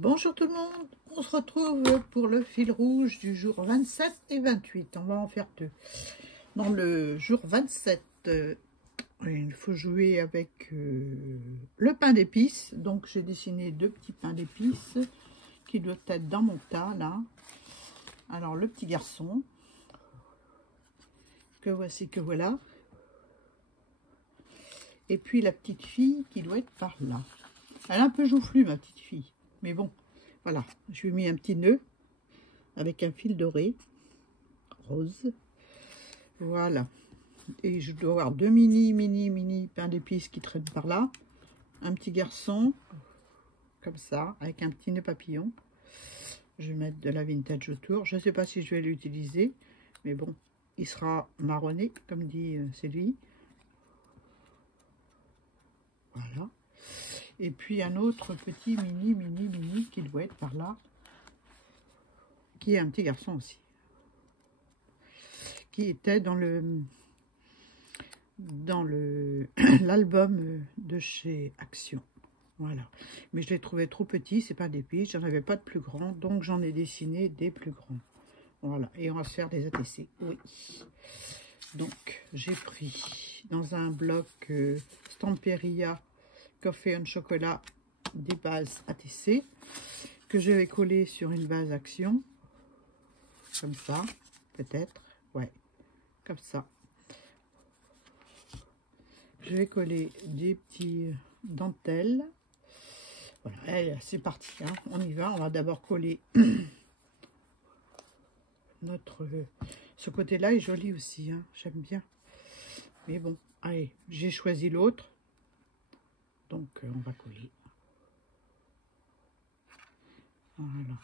Bonjour tout le monde, on se retrouve pour le fil rouge du jour 27 et 28. On va en faire deux. Dans le jour 27, il faut jouer avec le pain d'épices. Donc j'ai dessiné deux petits pains d'épices qui doivent être dans mon tas là. Alors le petit garçon, que voici, que voilà. Et puis la petite fille qui doit être par là. Elle est un peu joufflue ma petite fille. Mais bon, voilà, je lui ai mis un petit nœud avec un fil doré, rose. Voilà. Et je dois avoir deux mini pains d'épices qui traînent par là. Un petit garçon, comme ça, avec un petit nœud papillon. Je vais mettre de la vintage autour. Je ne sais pas si je vais l'utiliser, mais bon, il sera marronné, comme dit Sylvie. Voilà. Et puis un autre petit mini qui doit être par là, qui est un petit garçon aussi, qui était dans l'album de chez Action. Voilà. Mais je l'ai trouvé trop petit, c'est pas d'épices, j'en avais pas de plus grand, donc j'en ai dessiné des plus grands. Voilà. Et on va se faire des ATC. Oui. Donc j'ai pris dans un bloc Stamperia Café en chocolat des bases ATC que je vais coller sur une base Action, comme ça, peut-être, ouais, comme ça. Je vais coller des petits dentelles. Voilà, c'est parti, hein, on y va. On va d'abord coller notre... Ce côté-là est joli aussi, hein, j'aime bien. Mais bon, allez, j'ai choisi l'autre. Donc, on va coller. Voilà.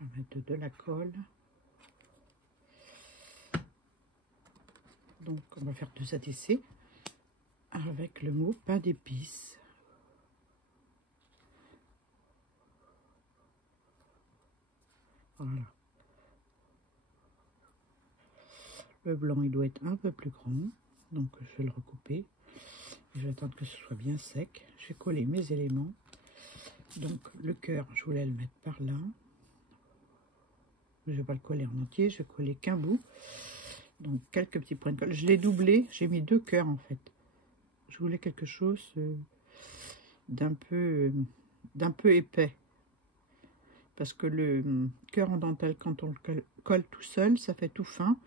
On va mettre de la colle. Donc, on va faire deux ATC avec le mot pain d'épices. Voilà. Le blanc, il doit être un peu plus grand. Donc, je vais le recouper. Je vais attendre que ce soit bien sec. Je vais coller mes éléments. Donc, le cœur, je voulais le mettre par là. Je ne vais pas le coller en entier. Je vais coller qu'un bout. Donc, quelques petits points de colle. Je l'ai doublé. J'ai mis deux cœurs, en fait. Je voulais quelque chose d'un peu épais. Parce que le cœur en dentelle, quand on le colle tout seul, ça fait tout fin.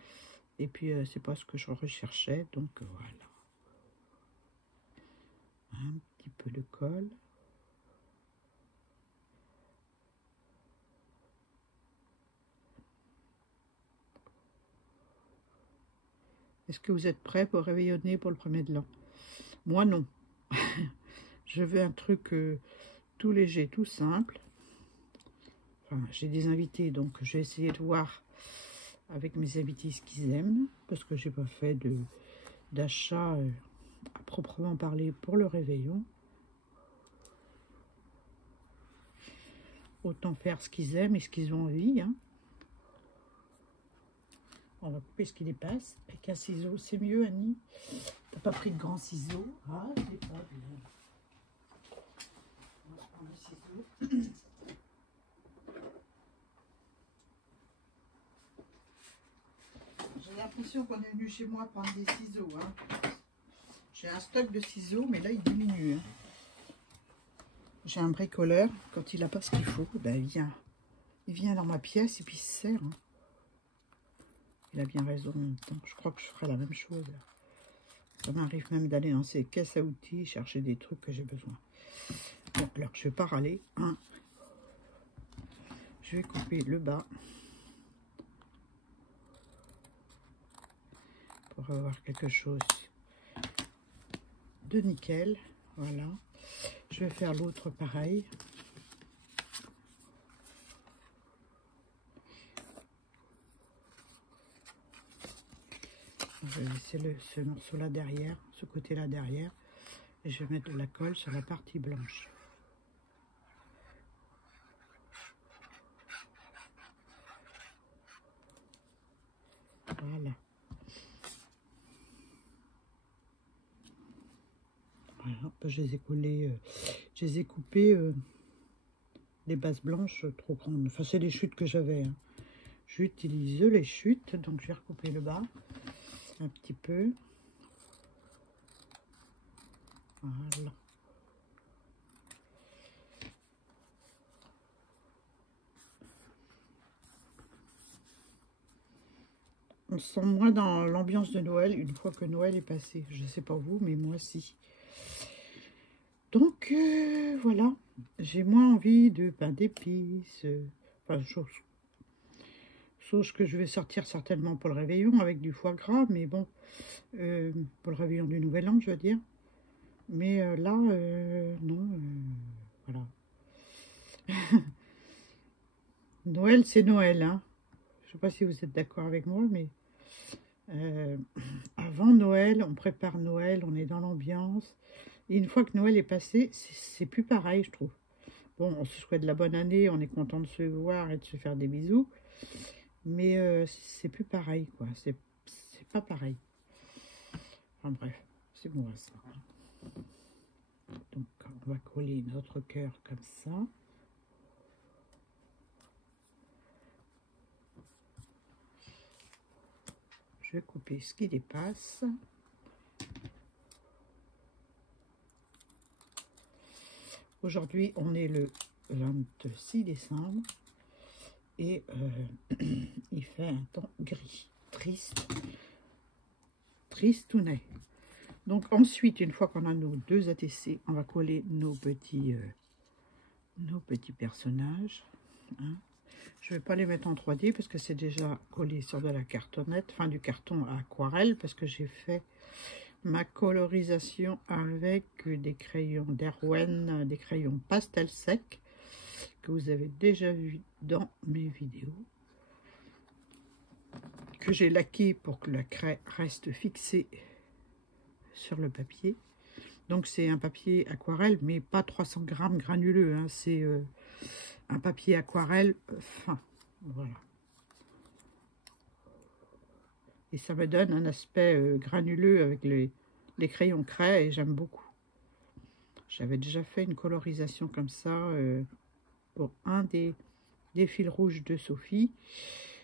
Et puis, c'est pas ce que je recherchais. Donc, voilà. Un petit peu de colle. Est-ce que vous êtes prêts pour réveillonner pour le premier de l'an? Moi, non. Je veux un truc tout léger, tout simple. Enfin, j'ai des invités, donc je vais essayer de voir avec mes invités ce qu'ils aiment. Parce que j'ai pas fait d'achat à proprement parler pour le réveillon. Autant faire ce qu'ils aiment et ce qu'ils ont envie. Hein. On va couper ce qui dépasse. Avec un ciseau, c'est mieux, Annie. T'as pas pris de grands ciseaux? Ah, c'est pas bien. On va se prendre le ciseau. J'ai l'impression qu'on est venu chez moi prendre des ciseaux. Hein. J'ai un stock de ciseaux, mais là, il diminue. Hein. J'ai un bricoleur. Quand il n'a pas ce qu'il faut, ben, il vient dans ma pièce et puis il se sert. Hein. Il a bien raison en même temps. Je crois que je ferai la même chose. Ça m'arrive même d'aller dans ces caisses à outils chercher des trucs que j'ai besoin. Bon, alors je vais pas râler. Hein. Je vais couper le bas pour avoir quelque chose de nickel. Voilà. Je vais faire l'autre pareil. Je vais laisser ce morceau-là derrière, ce côté-là derrière. Et je vais mettre de la colle sur la partie blanche. Voilà. Voilà, je les ai collés, je les ai coupés, les bases blanches trop grandes. Enfin, c'est les chutes que j'avais. Hein. J'utilise les chutes, donc je vais recouper le bas un petit peu. Voilà. On se sent moins dans l'ambiance de Noël une fois que Noël est passé. Je ne sais pas vous, mais moi si. Donc, voilà. J'ai moins envie de pain d'épices. Enfin, chose que je vais sortir certainement pour le réveillon avec du foie gras. Mais bon, pour le réveillon du Nouvel An, je veux dire. Mais là, non. Voilà. Noël, c'est Noël. Hein. Je ne sais pas si vous êtes d'accord avec moi, mais... avant Noël, on prépare Noël, on est dans l'ambiance. Et une fois que Noël est passé, c'est plus pareil, je trouve. Bon, on se souhaite de la bonne année, on est content de se voir et de se faire des bisous. Mais c'est plus pareil, quoi. C'est pas pareil. Enfin bref, c'est bon ça. Donc, on va coller notre cœur comme ça. Je vais couper ce qui dépasse. Aujourd'hui, on est le 26 décembre et il fait un temps gris, triste, tristounet. Donc ensuite, une fois qu'on a nos deux ATC, on va coller nos petits personnages. Hein. Je ne vais pas les mettre en 3D parce que c'est déjà collé sur de la cartonnette, enfin du carton à aquarelle, parce que j'ai fait ma colorisation avec des crayons d'Erwen, des crayons pastel sec, que vous avez déjà vu dans mes vidéos, que j'ai laqué pour que la craie reste fixée sur le papier. Donc c'est un papier aquarelle, mais pas 300 grammes granuleux, hein. C'est un papier aquarelle fin, voilà. Et ça me donne un aspect granuleux avec les crayons craie et j'aime beaucoup. J'avais déjà fait une colorisation comme ça pour un des fils rouges de Sophie.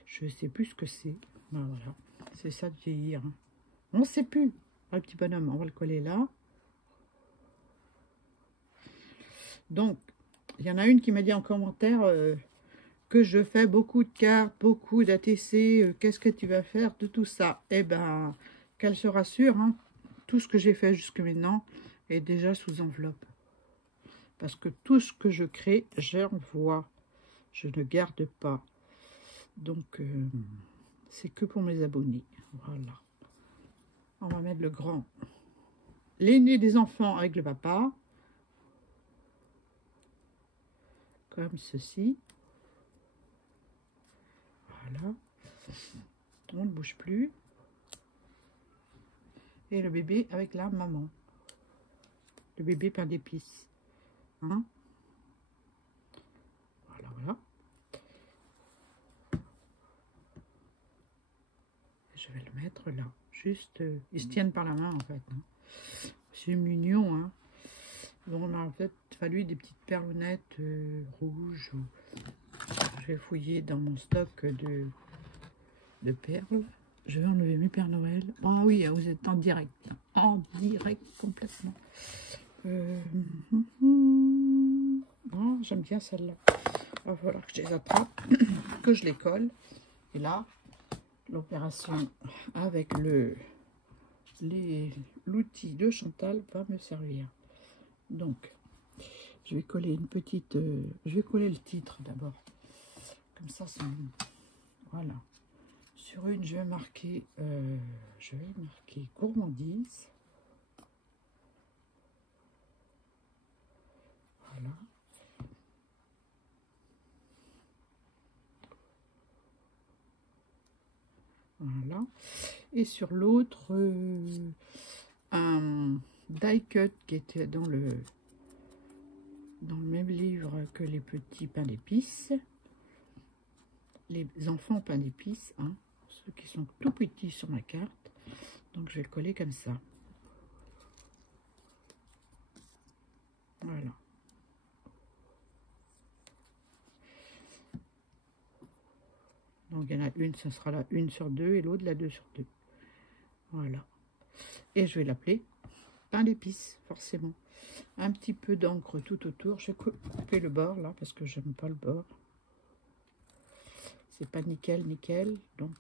Je ne sais plus ce que c'est. Ben voilà, c'est ça de vieillir. Hein. On ne sait plus. Le petit bonhomme, on va le coller là. Donc, il y en a une qui m'a dit en commentaire que je fais beaucoup de cartes, beaucoup d'ATC. Qu'est-ce que tu vas faire de tout ça? Eh ben, qu'elle se rassure, hein, tout ce que j'ai fait jusque maintenant est déjà sous enveloppe. Parce que tout ce que je crée, j'envoie. Je ne garde pas. Donc, c'est que pour mes abonnés. Voilà. On va mettre le grand. L'aîné des enfants avec le papa. Comme ceci. Voilà. On ne bouge plus. Et le bébé avec la maman. Le bébé pain d'épices. Hein? Voilà, voilà. Je vais le mettre là. Juste, ils se tiennent par la main en fait. Hein. C'est mignon. Hein. Donc on a en fait fallu des petites perlounettes rouges. Je vais fouiller dans mon stock de perles. Je vais enlever mes Pères Noël. Ah oui, vous êtes en direct. En direct complètement. Oh, j'aime bien celle-là. Il va falloir que je les attrape, que je les colle. Et là, l'opération avec l'outil de Chantal va me servir. Donc, je vais coller une petite... je vais coller le titre d'abord. Comme ça, voilà. Sur une, je vais marquer gourmandise. Voilà. Voilà. Et sur l'autre, un die cut qui était dans le même livre que les petits pains d'épices. Les enfants pains d'épices, hein, ceux qui sont tout petits sur ma carte. Donc je vais le coller comme ça. Voilà. Donc il y en a une, ça sera la 1 sur 2 et l'autre la 2 sur 2. Voilà. Et je vais l'appeler pain d'épices, forcément. Un petit peu d'encre tout autour. Je vais couper le bord là parce que j'aime pas le bord. C'est pas nickel, nickel. Donc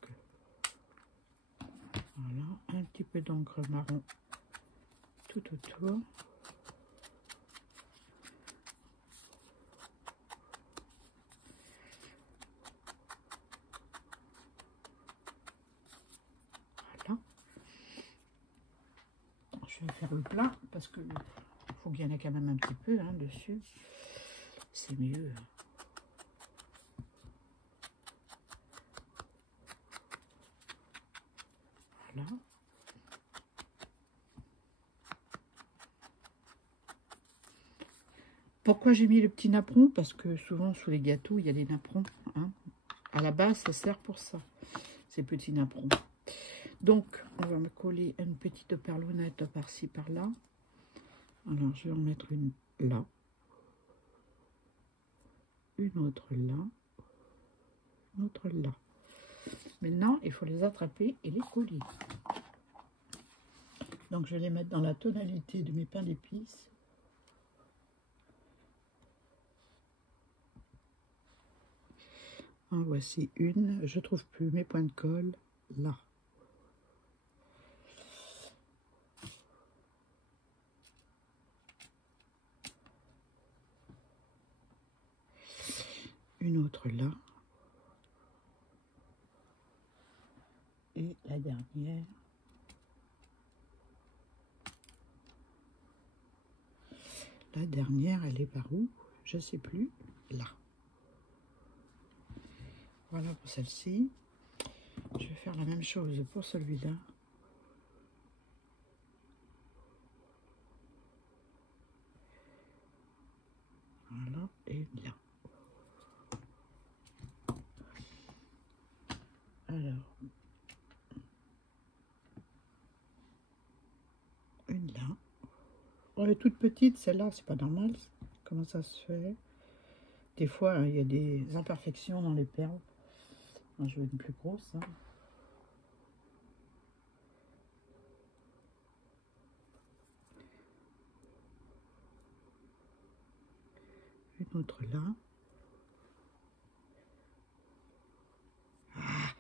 voilà, un petit peu d'encre marron tout autour. Voilà. Je vais faire le plat parce que faut qu'il y en ait quand même un petit peu hein, dessus. C'est mieux. Voilà. Pourquoi j'ai mis le petit napperon? Parce que souvent sous les gâteaux, il y a des napperons. Hein. À la base, ça sert pour ça, ces petits napperons. Donc, on va me coller une petite perlounette par-ci, par-là. Alors, je vais en mettre une là. Une autre là. Une autre là. Maintenant, il faut les attraper et les coller. Donc, je vais les mettre dans la tonalité de mes pains d'épices. En voici une. Je trouve plus mes points de colle là. Une autre là. Et la dernière. La dernière, elle est par où? Je ne sais plus. Là. Voilà pour celle-ci. Je vais faire la même chose pour celui-là. Voilà, et là. Alors, une là. Oh, elle est toute petite, celle-là, c'est pas normal. Comment ça se fait? Des fois, il y a des imperfections dans les perles. Moi, je veux une plus grosse. Hein. Une autre là. Ah.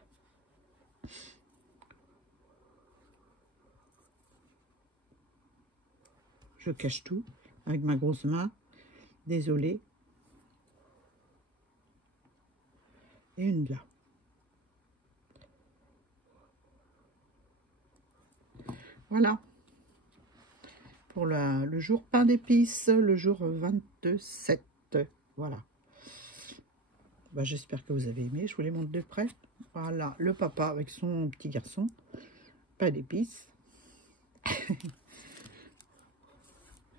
Je cache tout avec ma grosse main. Désolée. Et une là. Voilà. Pour le jour pain d'épices, le jour 27. Voilà. Bah, j'espère que vous avez aimé. Je vous les montre de près. Voilà, le papa avec son petit garçon. Pain d'épices.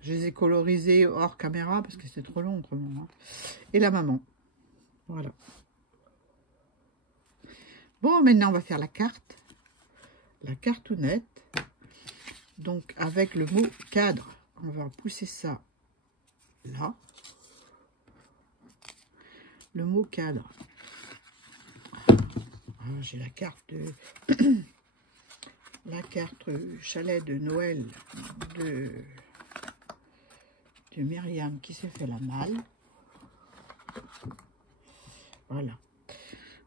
Je les ai colorisés hors caméra parce que c'est trop long autrement. Hein. Et la maman. Voilà. Bon, maintenant on va faire la carte. La cartoonette. Donc avec le mot cadre. On va pousser ça là. Le mot cadre. Ah, j'ai la carte de la carte chalet de Noël de Myriam qui s'est fait la malle. Voilà.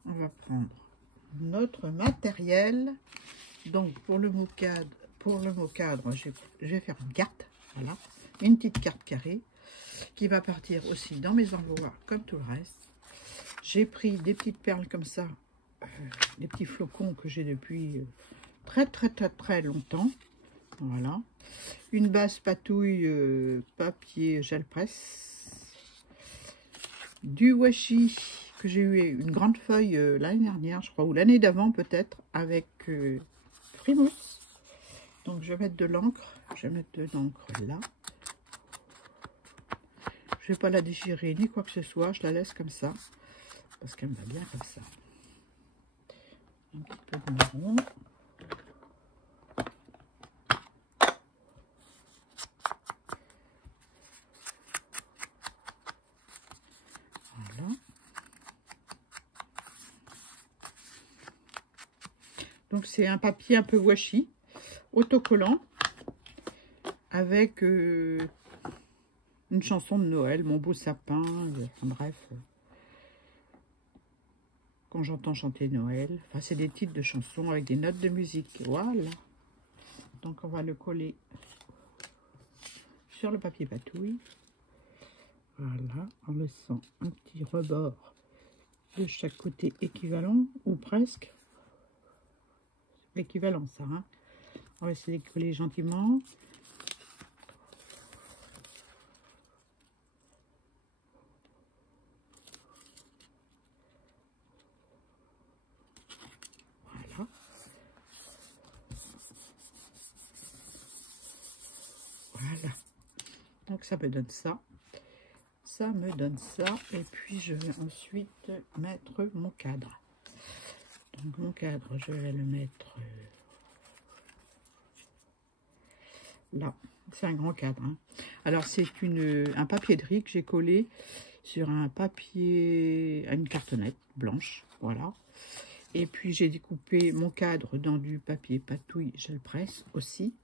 On va prendre notre matériel. Donc pour le mot cadre, je vais faire une carte. Voilà. Une petite carte carrée qui va partir aussi dans mes enveloppes comme tout le reste. J'ai pris des petites perles comme ça, des petits flocons que j'ai depuis très longtemps. Voilà. Une base patouille papier gel presse. Du washi que j'ai eu une grande feuille l'année dernière, je crois, ou l'année d'avant peut-être, avec Frimousse. Donc je vais mettre de l'encre. Je vais mettre de l'encre là. Je ne vais pas la déchirer ni quoi que ce soit. Je la laisse comme ça. Parce qu'elle me va bien comme ça. Un petit peu de marron. Donc c'est un papier un peu washi, autocollant, avec une chanson de Noël, Mon beau sapin, bref. Quand j'entends chanter Noël, enfin c'est des titres de chansons avec des notes de musique, voilà. Donc on va le coller sur le papier patouille. Voilà, en laissant un petit rebord de chaque côté équivalent, ou presque. Équivalent ça, hein. On va essayer de coller gentiment. Voilà. Voilà. Donc ça me donne ça. Ça me donne ça. Et puis je vais ensuite mettre mon cadre. Donc mon cadre, je vais le mettre là. C'est un grand cadre, hein. Alors c'est un papier de riz que j'ai collé sur un papier, à une cartonnette blanche, voilà. Et puis j'ai découpé mon cadre dans du papier patouille gel presse aussi,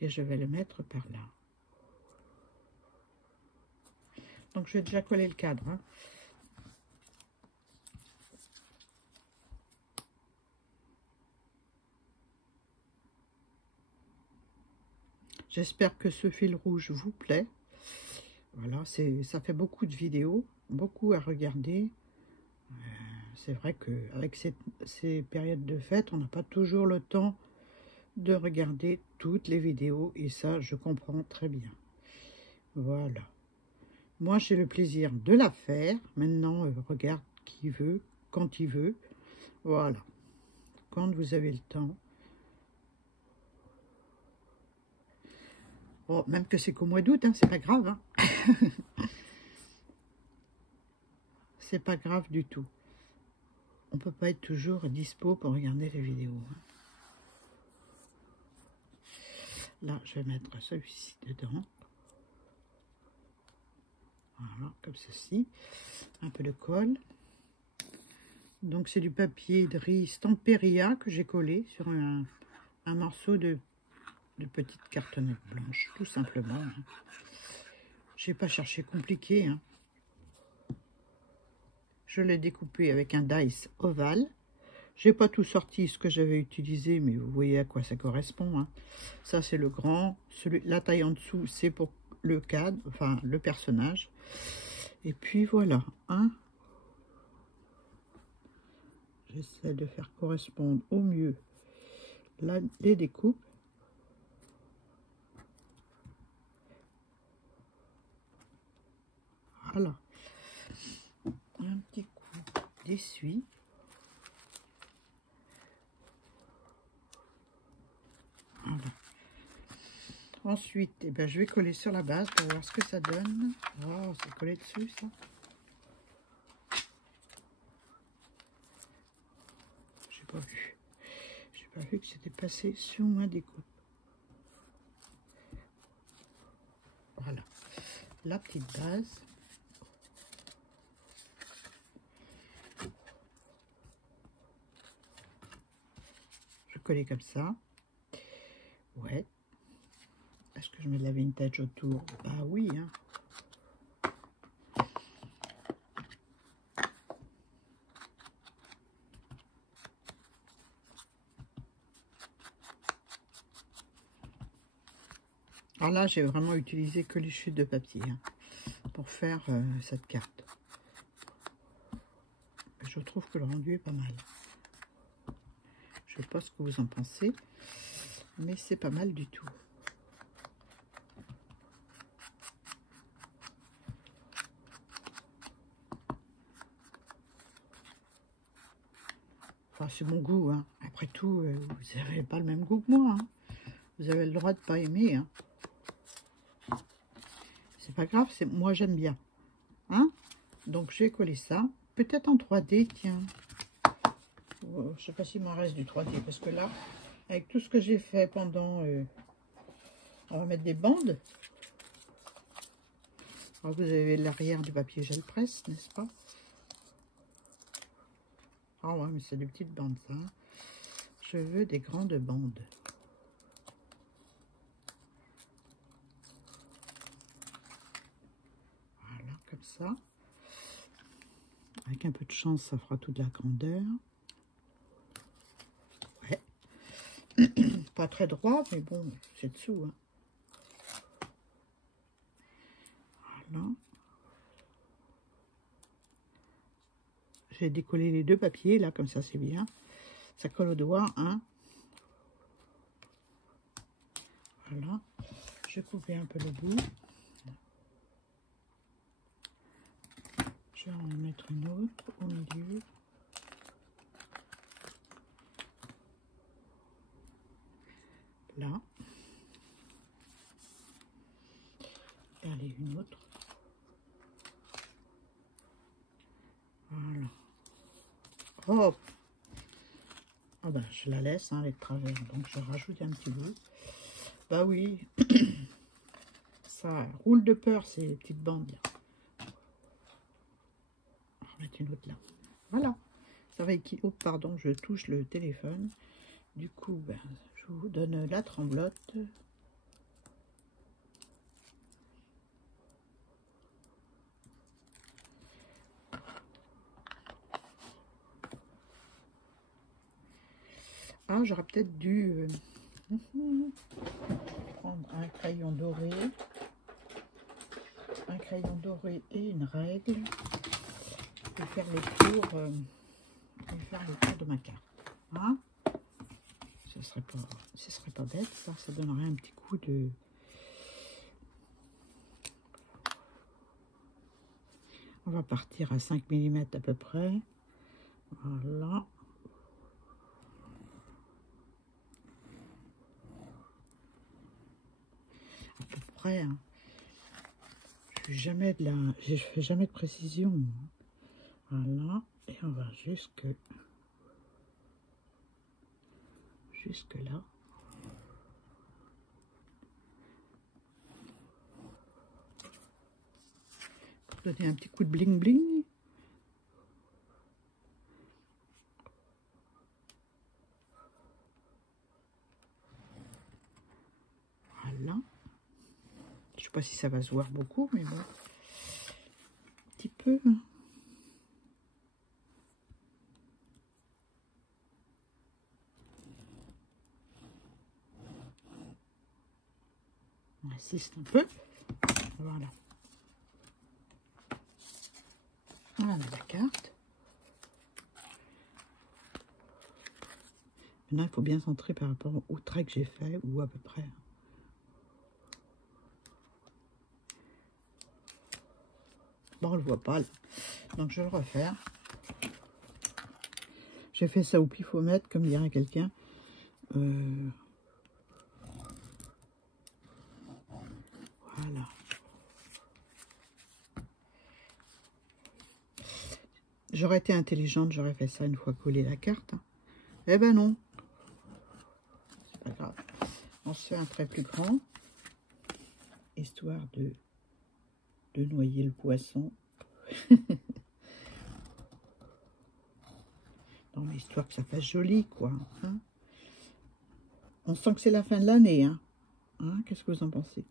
et je vais le mettre par là. Donc je vais déjà coller le cadre, hein. J'espère que ce fil rouge vous plaît. Voilà, ça fait beaucoup de vidéos, beaucoup à regarder. C'est vrai qu'avec ces périodes de fête, on n'a pas toujours le temps de regarder toutes les vidéos. Et ça, je comprends très bien. Voilà. Moi, j'ai le plaisir de la faire. Maintenant, regarde qui veut, quand il veut. Voilà. Quand vous avez le temps. Bon, même que c'est qu'au mois d'août, hein, c'est pas grave. Hein. C'est pas grave du tout. On peut pas être toujours dispo pour regarder les vidéos. Hein. Là, je vais mettre celui-ci dedans. Voilà, comme ceci. Un peu de colle. Donc, c'est du papier de riz Stamperia que j'ai collé sur un morceau de petite cartonnette blanche, tout simplement. Hein. Je n'ai pas cherché compliqué. Hein. Je l'ai découpé avec un dice ovale. J'ai pas tout sorti ce que j'avais utilisé, mais vous voyez à quoi ça correspond. Hein. Ça, c'est le grand. La taille en dessous, c'est pour le cadre, enfin le personnage. Et puis voilà. Hein. J'essaie de faire correspondre au mieux les découpes. Voilà. Un petit coup d'essuie. Voilà. Ensuite, eh ben, je vais coller sur la base pour voir ce que ça donne. Oh, c'est collé dessus, ça. J'ai pas vu. J'ai pas vu que c'était passé sur ma découpe. Voilà. La petite base. Je coller comme ça. Ouais. Est-ce que je mets de la vintage autour? Bah oui, hein. Alors là, j'ai vraiment utilisé que les chutes de papier hein, pour faire cette carte. Je trouve que le rendu est pas mal. Je ne sais pas ce que vous en pensez, mais c'est pas mal du tout. Enfin, c'est mon goût. Hein. Après tout, vous n'avez pas le même goût que moi. Hein. Vous avez le droit de ne pas aimer. Hein. C'est pas grave, moi j'aime bien. Hein. Donc je vais coller ça. Peut-être en 3D, tiens. Je sais pas s'il m'en reste du 3D, parce que là, avec tout ce que j'ai fait pendant... on va mettre des bandes. Alors, vous avez l'arrière du papier gel presse, n'est-ce pas? Ah ouais, mais c'est des petites bandes, ça. Hein. Je veux des grandes bandes. Voilà, comme ça. Avec un peu de chance, ça fera toute la grandeur. Ouais. Pas très droit, mais bon, c'est dessous. Hein. Voilà. J'ai décollé les deux papiers, là, comme ça, c'est bien. Ça colle au doigt, hein. Voilà. Je coupe un peu le bout. Je vais en mettre une autre au milieu. Là. Et allez, une autre. Voilà. Hop. Ah ben, je la laisse, hein, les travers. Donc, je rajoute un petit bout. Bah oui. Ça roule de peur, ces petites bandes là. On va mettre une autre là. Voilà. Ça va équiper. Oh, pardon, je touche le téléphone. Du coup, ben, je vous donne la tremblote. Ah, j'aurais peut-être dû prendre un crayon doré. Un crayon doré et une règle. Et faire le tour, de ma carte. Hein? Ce serait pas bête, ça donnerait un petit coup de... On va partir à 5 mm à peu près. Voilà. À peu près. Hein. Je fais jamais de précision. Voilà. Et on va jusque là. Pour donner un petit coup de bling bling. Voilà. Je sais pas si ça va se voir beaucoup, mais bon. Un petit peu. On insiste un peu. Voilà. Voilà la carte. Maintenant, il faut bien centrer par rapport au trait que j'ai fait, ou à peu près. Bon, on le voit pas, là. Donc, je vais le refaire. J'ai fait ça au pifomètre, comme dirait quelqu'un. Voilà. J'aurais été intelligente, j'aurais fait ça une fois collé la carte. Hein. Eh ben non. C'est pas grave. On se fait un trait plus grand. Histoire de noyer le poisson. Non, mais histoire que ça fasse joli, quoi. Hein. On sent que c'est la fin de l'année. Hein. Hein, qu'est-ce que vous en pensez?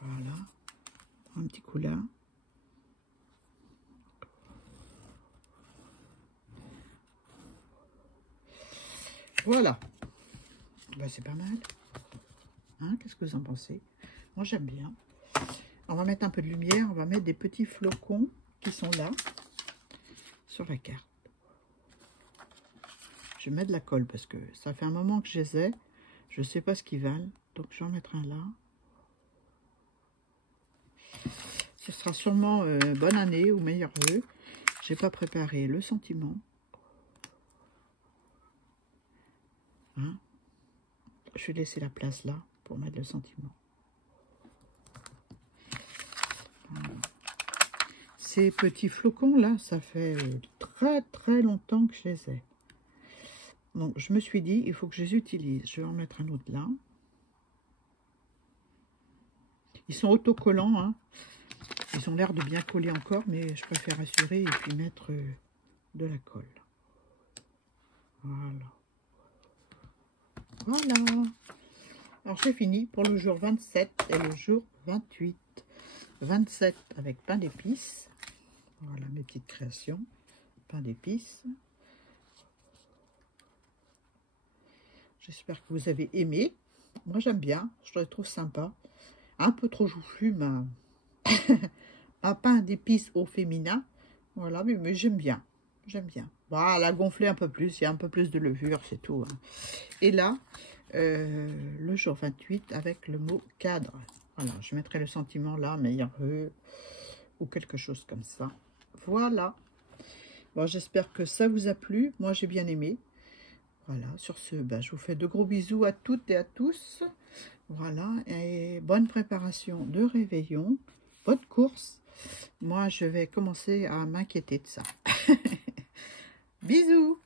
Voilà. Un petit coup là. Voilà. Ben, c'est pas mal. Hein, qu'est-ce que vous en pensez? Moi, j'aime bien. On va mettre un peu de lumière. On va mettre des petits flocons qui sont là, sur la carte. Je mets de la colle parce que ça fait un moment que je les ai. Je ne sais pas ce qu'ils valent. Donc, je vais en mettre un là. Ce sera sûrement bonne année ou meilleurs vœux. J'ai pas préparé le sentiment. Hein? Je vais laisser la place là pour mettre le sentiment. Voilà. Ces petits flocons là, ça fait très longtemps que je les ai. Donc je me suis dit, il faut que je les utilise. Je vais en mettre un autre là. Ils sont autocollants, hein. Ils ont l'air de bien coller encore, mais je préfère assurer et puis mettre de la colle. Voilà. Voilà. Alors j'ai fini pour le jour 27 et le jour 28. 27 avec pain d'épices. Voilà mes petites créations. Pain d'épices. J'espère que vous avez aimé. Moi j'aime bien, je le trouve sympa. Un peu trop joufflu, mais un pain d'épices au féminin. Voilà, mais j'aime bien. J'aime bien. Voilà, gonfler un peu plus, il y a un peu plus de levure, c'est tout. Hein. Et là, le jour 28 avec le mot cadre. Voilà, je mettrai le sentiment là, meilleur ou quelque chose comme ça. Voilà. Bon, j'espère que ça vous a plu. Moi, j'ai bien aimé. Voilà, sur ce, je vous fais de gros bisous à toutes et à tous. Voilà, et bonne préparation de réveillon, bonne course. Moi, je vais commencer à m'inquiéter de ça. Bisous!